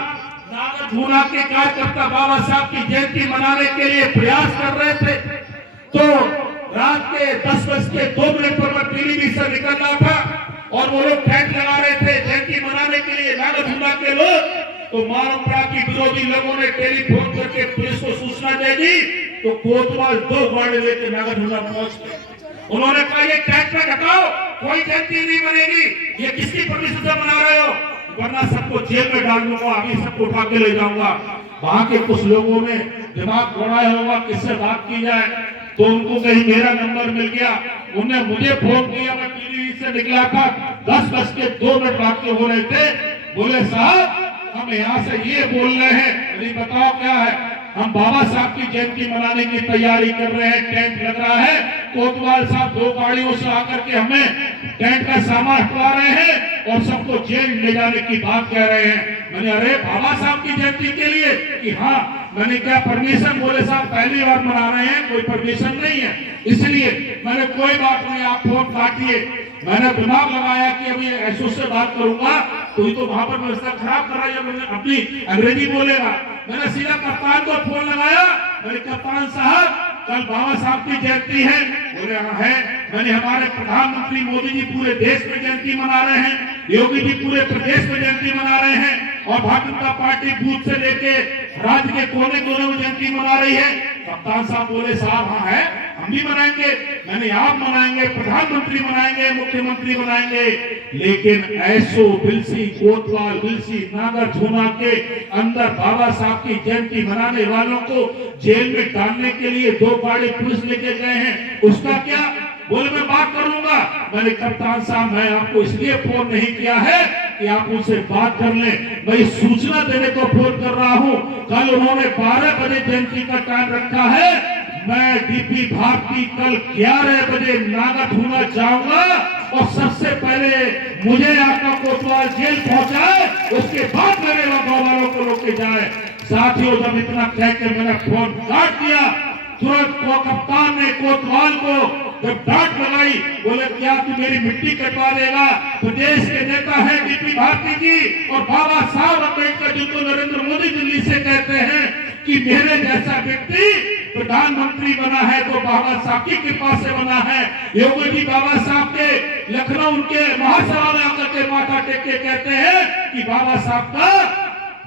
नागार्जुना के कार्यकर्ता बाबा साहब की जयंती मनाने के लिए प्रयास कर रहे थे, तो रात के 10:02 पर मैं पीलीभीत से निकल रहा था और वो लोग टेंट लगा रहे थे जयंती मनाने के लिए नागार्जुना के लोग। तो मालूम पड़ा कि विरोधी लोगों ने टेलीफोन करके पुलिस को सूचना दे दी, तो कोतवाल 2 गाड़ी लेकर नागार्जुना पहुंच गए। उन्होंने कहा ये टेंट पे हटाओ, कोई जयंती नहीं बनेगी, ये किसकी परमिशन से मना रहे हो, वरना सबको जेल में डाल दूंगा, अभी सबको उठा के ले जाऊंगा। वहां के कुछ लोगों ने दिमाग दौड़ाया होगा किससे बात की जाए, तो उनको कहीं मेरा नंबर मिल गया, उन्होंने मुझे फोन किया। मैं पीलीभीत से निकला था, 10:02 बात के हो रहे थे। बोले साहब हम यहाँ से ये बोल रहे हैं, अरे बताओ क्या है। हम बाबा साहब की जयंती मनाने की तैयारी कर रहे हैं, टेंट लग रहा है। कोतवाल साहब 2 गाड़ियों से आकर के हमें टेंट का सामान हटवा रहे हैं और सबको जेल ले जाने की बात कह रहे हैं। मैंने अरे बाबा साहब की जयंती के लिए कि हाँ, मैंने क्या परमिशन, बोले साहब पहली बार मना रहे हैं, कोई परमिशन नहीं है, इसलिए मैंने कोई बात नहीं, आप फोन काटिए। मैंने दिमाग लगाया कि अभी एसओ से बात करूंगा तो ये तो वहां पर व्यवस्था खराब कर रहा है, मैंने अपनी अंग्रेजी बोलेगा। मैंने सीधा कप्तान को फोन लगाया, मैंने कप्तान साहब कल बाबा साहब की जयंती है। बोले हाँ है। मैंने हमारे प्रधानमंत्री मोदी जी पूरे देश में जयंती मना रहे हैं, योगी जी पूरे प्रदेश में जयंती मना रहे हैं, और भारतीय जनता पार्टी बूथ से लेके राज्य के कोने कोने में जयंती मना रही है। कप्तान साहब बोले साहब हाँ है, हम भी मनाएंगे। मैंने आप मनाएंगे, प्रधानमंत्री मनाएंगे, मुख्यमंत्री मनाएंगे, लेकिन एसओ बिलसी, कोतवाल बिलसी, नागार्जुना के अंदर बाबा साहब की जयंती मनाने वालों को जेल में डालने के लिए 2 गाड़ी पुलिस लेके गए हैं, उसका क्या। बोले मैं बात कर लूंगा। मैंने कप्तान साहब मैं आपको इसलिए फोन नहीं किया है कि आप उनसे बात कर लें, मैं सूचना देने को फोन कर रहा हूं। कल उन्होंने 12 बजे जयंती का टाइम रखा है, मैं डीपी भारती कल 11 बजे नागार्जुना जाऊंगा और सबसे पहले मुझे आपका कोतवाल जेल पहुंचाए, उसके बाद मेरे गांव वालों को रोके जाए। साथियों जब इतना कहकर मैंने फोन काट दिया, तुरंत को कप्तान ने कोतवाल को जब डांट लगाई, बोले क्या तू मेरी मिट्टी कटवा देगा। प्रदेश के नेता है डीपी भारती जी और बाबा साहब अम्बेडकर जिनको नरेंद्र मोदी दिल्ली से कहते हैं कि मेरे जैसा व्यक्ति प्रधानमंत्री बना है तो बाबा साहब की कृपा से बना है। योगी जी बाबा साहब के लखनऊ उनके महासभा में आकर के माथा टेक के कहते हैं कि बाबा साहब का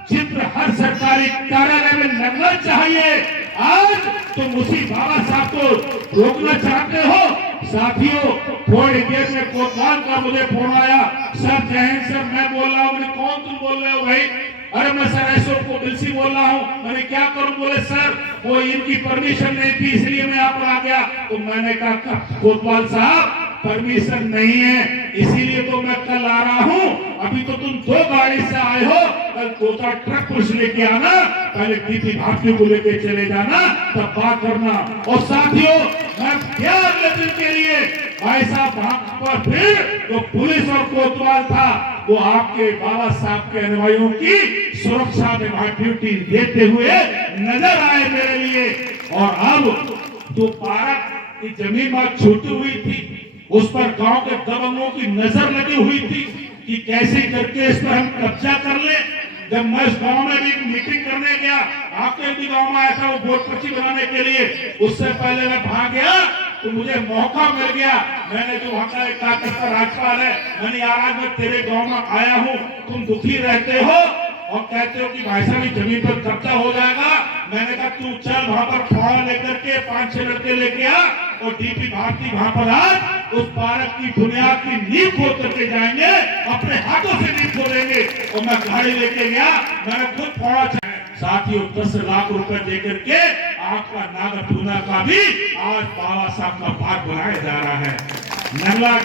चित्र हर सरकारी कार्यालय में लगना चाहिए। आज तुम उसी बाबा साहब को रोकना चाहते हो। साथियों थोड़ी देर में कोतवाल का मुझे फोन आया, सर जय हिंद सर, मैं बोल रहा हूँ। मैंने कौन तुम बोल रहे हो भाई। अरे मैं सर एसओ को बिलसी बोल रहा हूँ। मैंने क्या करूं। बोले सर वो इनकी परमिशन नहीं थी इसलिए मैं आप आ गया। तो मैंने कहा कोतवाल साहब परमिशन नहीं है इसीलिए तो मैं कल आ रहा हूँ। अभी तो तुम 2 गाड़ी से आए हो, कल 2-4 ट्रक पुलिस लेके आना, पहले डीपी भारती को लेके चले जाना, तब बात करना। और साथियों मैं अगले दिन के लिए भाई साहब वहां पर फिर तो पुलिस और कोतवाल था, वो आपके बाबा साहब के अनुयायियों की सुरक्षा में वहां ड्यूटी देते हुए नजर आए मेरे लिए। और अब जो पार्क की जमीन वहां छूटी हुई थी उस पर गांव के दबंगों की नजर लगी हुई थी कि कैसे करके इस पर हम कब्जा कर ले। जब मैं इस गांव में भी मीटिंग करने गया, आपके भी गांव में आया था वो बोर्ड पर्ची बनाने के लिए, उससे पहले मैं भाग गया तो मुझे मौका मिल गया। मैंने जो वहां का एक कार्यकर्ता राज्यपाल है, मैंने आज मैं तेरे गांव में आया हूँ, तुम दुखी रहते हो और कहते हो कि भाई साहब जमीन पर कब्जा हो जाएगा। मैंने कहा तू चल वहां पर फावड़ा लेकर के 5-6 लड़के लेके आ और डीपी भारती वहां पर आज उस पार्क की बुनियाद की नींव खोद करके जाएंगे, अपने हाथों से नींव खोदेंगे। और मैं गाड़ी लेके गया, मैंने खुद फावड़ा। साथियों 10 लाख रुपए देकर के आपका नागार्जुना का भी आज बाबा साहब का पार्क बनाया जा रहा है। नंगला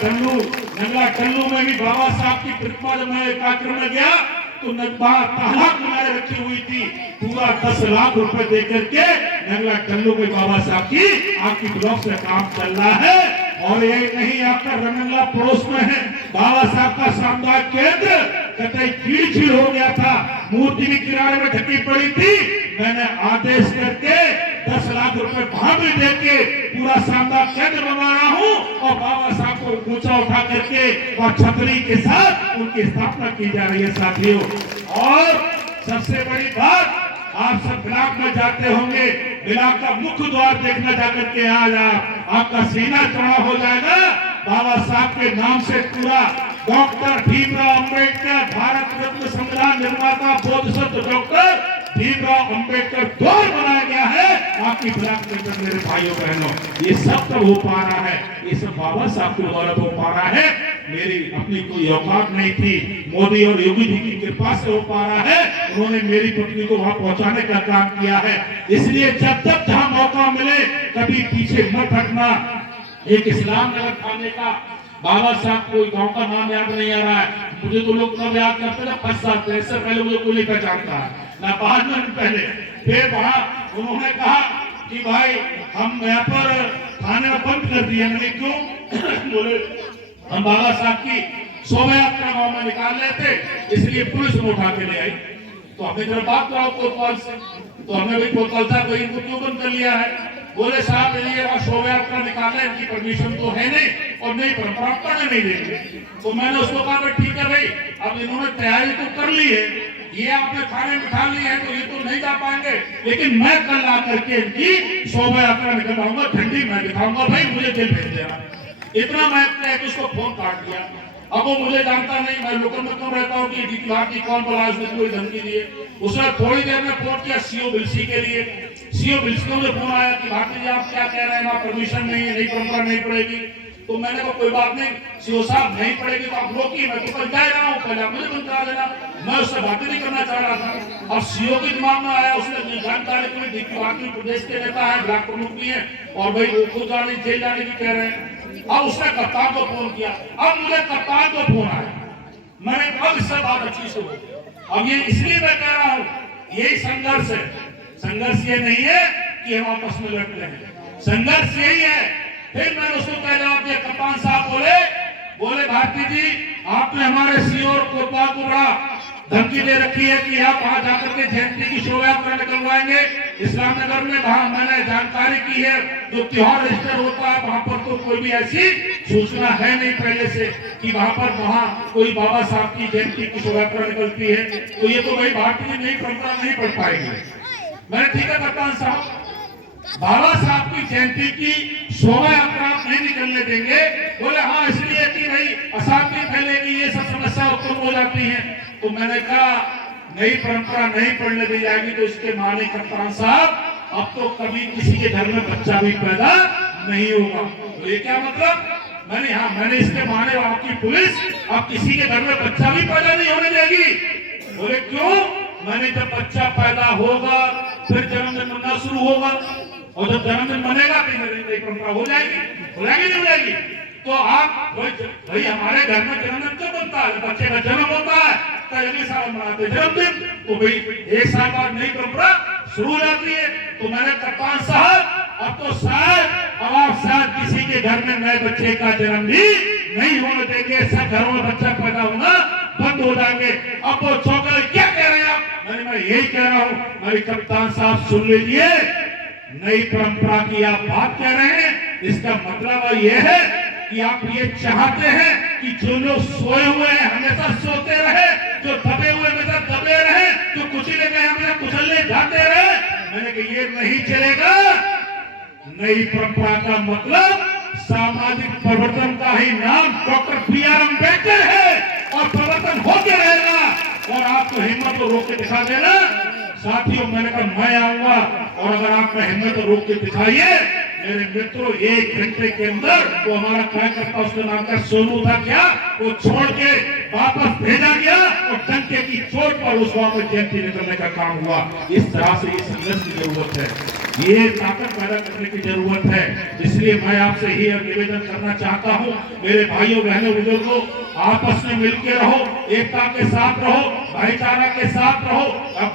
टल्लू में भी बाबा साहब की प्रतिमा जब मैं कार्यक्रम में गया तो तालाब किनारे रखी हुई थी, पूरा 10 लाख रुपए देकर के नंगला टल्लू में बाबा साहब की आपकी ब्लॉक से काम चल रहा है। और ये नहीं आपका रंगला पड़ोस में है, बाबा साहब का सामुदायिक केंद्र कतई कीड़ हो गया था, मूर्ति भी किनारे में ढकी पड़ी थी। मैंने आदेश करके 10 लाख रुपए वहां भी देके पूरा शानदार केंद्र बना रहा हूं और बाबा साहब को ऊंचा उठा करके और छतरी के साथ उनकी स्थापना की जा रही है साथियों। और सबसे बड़ी बात, आप सब ब्लॉक में जाते होंगे, ब्लॉक का मुख्य द्वार देखना जाकर के आज आपका सीना चौड़ा हो जाएगा। बाबा साहब के नाम से पूरा डॉक्टर भीमराव अंबेडकर, भारत रत्न संविधान निर्माता बोधिसत्व डॉक्टर भीमराव अंबेडकर द्वार बनाया गया है आपकी ब्लॉक के अंदर। मेरे भाइयों बहनों, ये सब तब हो पा रहा है, ये सब बाबा साहब की बदौलत हो पा रहा है। मेरी अपनी कोई औकात नहीं थी, मोदी और योगी जी की कृपा से हो पा रहा है। उन्होंने मेरी पत्नी को वहां पहुंचाने का काम किया है। इसलिए जब तक जहां मौका मिले कभी पीछे मत हटना। एक इस्लाम नगर थाने का बाबा साहब, कोई गांव का नाम याद नहीं आ रहा है मुझे, तो लोग तब याद करते थे 5 साल पहले, इससे पहले मुझे कोई नहीं पहचानता ना, 5 मिनट पहले। फिर वहां उन्होंने कहा कि भाई हम यहाँ पर थाने में बंद कर दिए। मैंने क्यों? बोले हम बाबा साहब की शोभा यात्रा गाँव में निकाल रहे थे, इसलिए पुलिस में उठा के ले आई। तो हमने जब बात कराओ कोतवाल से, तो हमने भाई कोतवाल साहब भाई इनको क्यों बंद कर लिया है? बोले साहब ये शोभा यात्रा निकालने इनकी परमिशन तो है नहीं और नहीं परंपरा करने नहीं देंगे। तो मैंने उसको कहा ठीक है भाई, अब इन्होंने तैयारी तो कर ली है, ये आपने थाने में बिठा ली है तो ये तो नहीं जा पाएंगे, लेकिन मैं कल ला करके इनकी शोभा यात्रा निकलवाऊंगा, ठंडी में दिखाऊंगा, भाई मुझे जेल भेज देना। इतना मैं उसको फोन काट दिया। अब वो मुझे जानता नहीं, मैं लोकल में क्यों रहता हूँ कि की कौन बोला, उसने कोई धमकी दी है। उसने थोड़ी देर में फोन किया सीओ बिलसी के लिए। सीओ बिलसी को फोन आया कि भारती जी आप क्या कह रहे हैं, ना परमिशन नहीं है, नहीं परंपरा नहीं पड़ेगी। तो मैंने कहा कोई बात नहीं सीओ साहब, नहीं पड़ेगी तो आप रोकिए, मैं तो कल जा रहा हूँ, पहले मुझे बंद करा देना। मैं उससे बातें नहीं करना चाह रहा था। अब सीओ के दिमाग में आया, उसने जानकारी के लिए प्रदेश के नेता है, ब्लॉक प्रमुख भी है और भाई वो खुद जाने जेल जाने की कह रहे हैं। अब उसने कप्तान को फोन किया, अब मुझे कप्तान को फोन आया, मैंने अब इससे बात अच्छी से हो। अब ये इसलिए मैं कह रहा हूँ, यही संघर्ष है। संघर्ष ये नहीं है कि हम आपस में लड़ते हैं, संघर्ष यही है। फिर मैंने उसको कह जवाब दिया, कप्तान साहब बोले भारती जी आपने हमारे सीओ और कोतवाल को बड़ा धमकी दे रखी है कि आप वहां जाकर के जयंती की शोभा यात्रा निकलवाएंगे इस्लाम नगर में। वहां मैंने जानकारी की है, जो त्योहार रजिस्टर होता है वहां पर तो कोई भी ऐसी सूचना है नहीं पहले से कि वहां कोई बाबा साहब की जयंती की शोभा यात्रा निकलती है। तो ये तो भाई भारतीय नहीं परंपरा नहीं पढ़ पाएंगे। मैंने ठीक है कप्तान साहब, बाबा साहब की जयंती की शोभा यात्रा नहीं निकलने देंगे। बोले हाँ इसलिए कि भाई अशांति फैलेगी, ये सब समस्या उत्पन्न हो जाती है। तो मैंने कहा नई परंपरा नहीं पढ़ने दी जाएगी तो इसके माने कप्तान साहब अब तो कभी किसी के घर में बच्चा भी पैदा नहीं होगा। तो ये क्या मतलब? मैंने इसके माने आपकी पुलिस अब किसी के घर में बच्चा भी पैदा नहीं होने देगी। बोले क्यों? मैंने जब बच्चा पैदा होगा फिर जन्मदिन मनना शुरू होगा और जब जन्मदिन मनेगा तो नई परंपरा हो जाएगी नहीं हो जाएगी। तो आप भाई हमारे घर में जन्मदिन कब बनता है? बच्चे का जन्म होता है तो अगले साल मनाते हैं जन्मदिन, तो भाई 1 साल बाद नई परंपरा शुरू हो जाती है। तो मैंने कप्तान साहब अब तो शायद किसी के घर में नए बच्चे का जन्म भी नहीं होने देंगे, सब घरों में बच्चा पैदा होना बंद हो जाएंगे। अब वो चौंके क्या कह रहे हैं आप? मैं यही कह रहा हूँ, मेरे कप्तान साहब सुन लीजिए, नई परंपरा की आप बात कह रहे हैं, इसका मतलब यह है कि आप ये चाहते हैं कि जो लोग सोए हुए हैं हमेशा सोते रहे, जो दबे हुए हमेशा दबे रहे, जो कुचले गए हमेशा कुचलने जाते रहे। मैंने कहा ये नहीं चलेगा। नई परंपरा का मतलब सामाजिक परिवर्तन का ही नाम डॉक्टर BR अम्बेडकर है और परिवर्तन होते रहेगा। और आपको हिम्मत तो रोक के दिखा देना साथियों। मैंने कहा मैं आऊंगा और अगर आप में हिम्मत रोक के दिखाइए मेरे मित्रों, 1 घंटे के अंदर वो हमारा कार्यकर्ता उसका नाम का सोनू था क्या, वो छोड़ के वापस भेजा गया और डंके की चोट पर उस वापस जयंती निकलने का काम हुआ। इस तरह से ये संघर्ष की जरूरत है, ये ताकत पैदा करने की जरूरत है। इसलिए मैं आपसे ही निवेदन करना चाहता हूँ, मेरे भाइयों बहनों बुजुर्गों, आपस में मिलकर रहो, एकता के साथ रहो, भाईचारा के साथ रहो,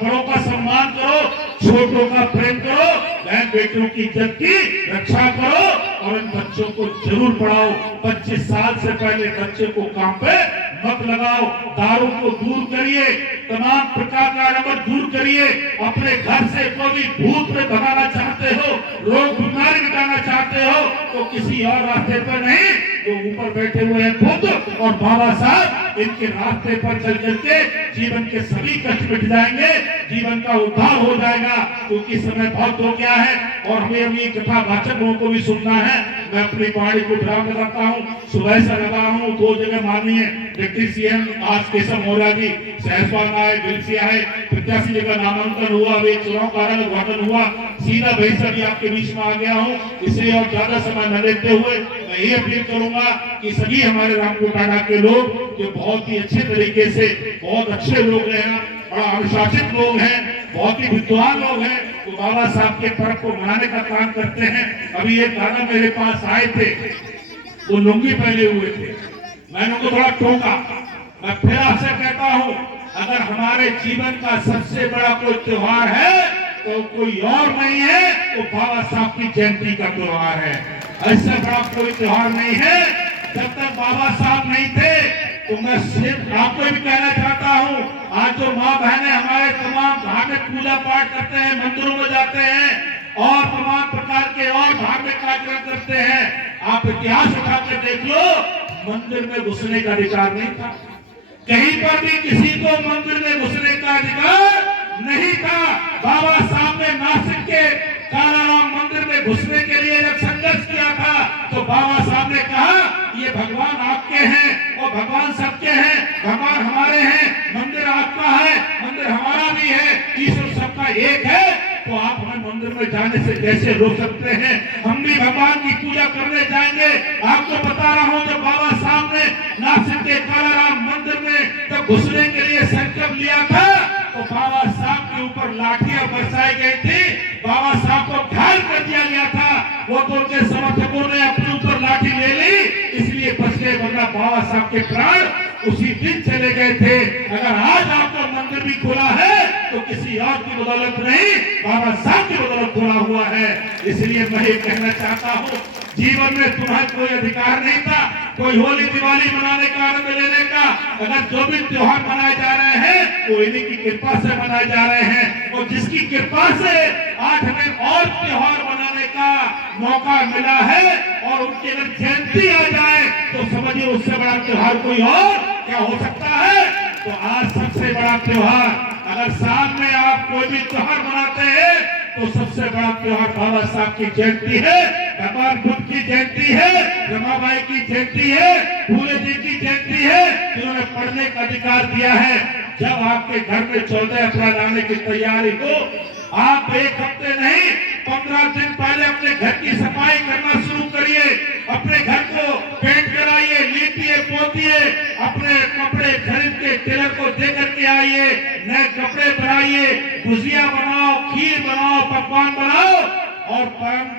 बड़ों का सम्मान करो, छोटों का प्रेम करो, बहन बेटियों की इज्जत की रक्षा करो और इन बच्चों को जरूर पढ़ाओ। 25 साल से पहले बच्चे को काम पे मत लगाओ, दारू को दूर करिए, तमाम प्रकार का आडंबर दूर करिए। अपने घर से कोई भूत में भगाना चाहते हो, रोग बीमारी मिटाना चाहते हो, तो किसी और रास्ते पर नहीं, जो ऊपर बैठे हुए हैं बुद्ध और बाबा साहब, इनके रास्ते पर चल करके जीवन के सभी कष्ट मिट जाएंगे, जीवन का उद्धार हो जाएगा। क्योंकि समय बहुत हो गया है और हमें अभी कथा वाचक लोगों को भी सुनना है। मैं अपनी वाणी को विराम लगाता हूँ। सुबह से लगा हूँ, 2 जगह माननीय डिप्टी सीएम आज केशव मौर्य जी सहसवान आए, दिल से आए, 85 जगह नामांकन हुआ, वे चुनाव कार्यालय उद्घाटन हुआ, सीधा भाई सभी आपके बीच में आ गया हूँ। इसलिए और ज्यादा समय न लेते हुए मैं ये अपील करूंगा कि सभी हमारे रामकोट टाटा के लोग जो बहुत ही अच्छे तरीके से, बहुत अच्छे लोग हैं, बड़ा अनुशासित लोग हैं, बहुत ही विद्वान लोग हैं, तो बाबा साहब के पर्व को मनाने का काम करते हैं। अभी एक दादा मेरे पास आए थे, वो लुंगी पहने हुए थे, मैंने उनको थोड़ा टोका। मैं फिर आपसे कहता हूँ, अगर हमारे जीवन का सबसे बड़ा कोई त्योहार है तो कोई और नहीं है, तो बाबा साहब की जयंती का त्योहार है। ऐसा बड़ा कोई त्योहार नहीं है। जब तक बाबा साहब नहीं थे, तो मैं सिर्फ आपको भी कहना चाहता हूँ, आज जो माँ बहनें हमारे तमाम धार्मिक पूजा पाठ करते हैं, मंदिरों में जाते हैं और तमाम प्रकार के और धार्मिक कार्यक्रम करते हैं, आप इतिहास उठा के देख लो, मंदिर में घुसने का अधिकार नहीं था। कहीं पर भी किसी को मंदिर में घुसने का अधिकार नहीं था। बाबा साहब ने नासिक के कालाराम मंदिर में घुसने के लिए जब संघर्ष किया था, तो बाबा साहब ने कहा, ये भगवान आपके हैं और भगवान सबके हैं, भगवान हमारे हैं, मंदिर आपका है, मंदिर हमारा भी है, ईश्वर सबका एक है, तो आप हमें मंदिर में जाने से कैसे रोक सकते हैं? हम भी भगवान की पूजा करने जाएंगे। आपको बता रहा हूँ, जब बाबा साहब ने नासिक के कालाराम मंदिर में जब घुसने के लिए संकल्प लिया था, तो बाबा साहब के ऊपर लाठियां बरसाई गई थी, बाबा साहब को घायल कर दिया गया था। वो तो उनके समर्थकों ने अपने ऊपर लाठी ले ली, इसलिए बच गए, वरना बाबा साहब के प्राण उसी दिन चले गए थे। अगर आज आपका मंदिर भी खुला है तो किसी और की बदौलत नहीं, बाबा साहब की बदौलत खुला हुआ है। इसलिए मैं ये कहना चाहता हूँ, जीवन में तुम्हारा कोई अधिकार नहीं था कोई होली दिवाली मनाने का, आनंद लेने का। अगर जो भी त्योहार मनाए जा रहे हैं वो इन्हीं की कृपा से मनाए जा रहे हैं, और जिसकी कृपा से आज हमें और त्योहार मनाने का मौका मिला है और उनकी अगर जयंती आ जाए तो समझिए उससे बड़ा त्योहार कोई और क्या हो सकता है। तो आज सबसे बड़ा त्योहार, अगर साल में आप कोई भी त्योहार मनाते हैं तो सबसे बड़ा त्योहार बाबा साहब की जयंती है, भगवान बुद्ध की जयंती है, रमाबाई की जयंती है, फूले जी की जयंती है, जिन्होंने पढ़ने का अधिकार दिया है। जब आपके घर में 14 अप्रैल आने की तैयारी हो, आप एक हफ्ते नहीं 15 दिन पहले अपने घर की सफाई करना शुरू करिए। अपने घर को पेंट कराइए, लीपिए, पोतिए, अपने कपड़े खरीद के टेलर को दे करके आइए, नए कपड़े बनाइए, गुजिया बनाओ, खीर बनाओ, पकवान बनाओ, और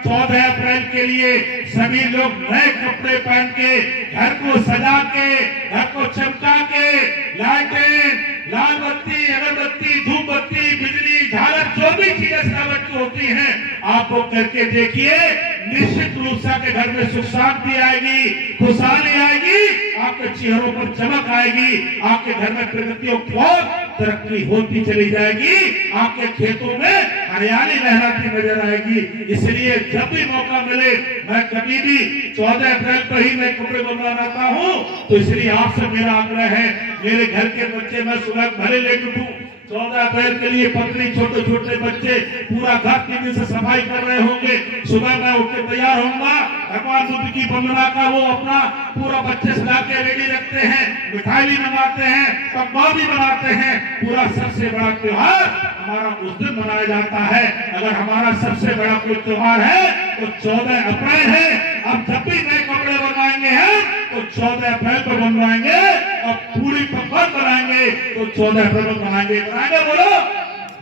14 अप्रैल के लिए सभी लोग नए कपड़े पहन के, घर को सजा के, घर को चमका के, लालटेन, लाल बत्ती, अगरबत्ती, धूप बत्ती, बिजली, झालर, जो भी चीजें सजावट की होती हैं, आप वो करके देखिए, निश्चित रूप से आपके घर में सुख शांति आएगी, खुशहाली आएगी, आपके चेहरों पर चमक आएगी, आपके घर में प्रगति और तरक्की होती चली जाएगी, आपके खेतों में हरियाली लहराती नजर आएगी। इसलिए जब भी मौका मिले, मैं कभी भी 14 अप्रैल पर ही मैं कपड़े बनवाता हूँ, तो इसलिए आपसे मेरा आग्रह है, मेरे घर के बच्चे, मैं सुबह भले लेट उठूं, 14 अप्रैल के लिए पत्नी, छोटे छोटे बच्चे पूरा घर 3 दिन से सफाई कर रहे होंगे, सुबह मैं उठ के तैयार होऊंगा, भगवान बुद्ध की वंदना का वो अपना पूरा बच्चे सजा के रेडी रखते हैं, मिठाई भी मंगाते हैं, पकवान भी बनाते हैं। पूरा सबसे बड़ा त्योहार हमारा उस दिन मनाया जाता है। अगर हमारा सबसे बड़ा कोई त्योहार है तो 14 अप्रैल है। अब जब भी नए कपड़े बनवाएंगे हैं तो 14 अप्रैल पर बनवाएंगे, और पूरी पकवान बनाएंगे तो 14 अप्रैल पर बनाएंगे। बनाएंगे, बोलो,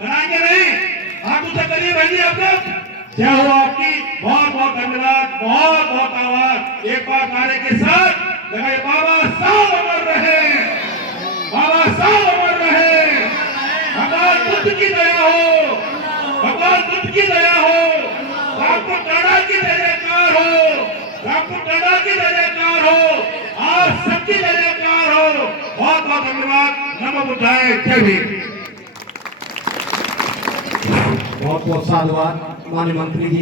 बनाएंगे नहीं? हाथ ऊंचा करिए भैया आप लोग। जय हो आपकी, बहुत बहुत धन्यवाद, बहुत बहुत आभार। एक बार नारे के साथ लगाइए, बाबा साहब अमर रहे, बाबा साहब अमर रहे, भगवान बुद्ध की दया हो, भगवान बुद्ध की दया हो, रामपुर टाटा की जयकार हो, रामपुर टाटा की जयकार हो, आज सबकी जयकार हो। बहुत बहुत धन्यवाद। नमो बुद्धाय, जय भीम। बहुत बहुत साधुवाद माननीय मंत्री जी।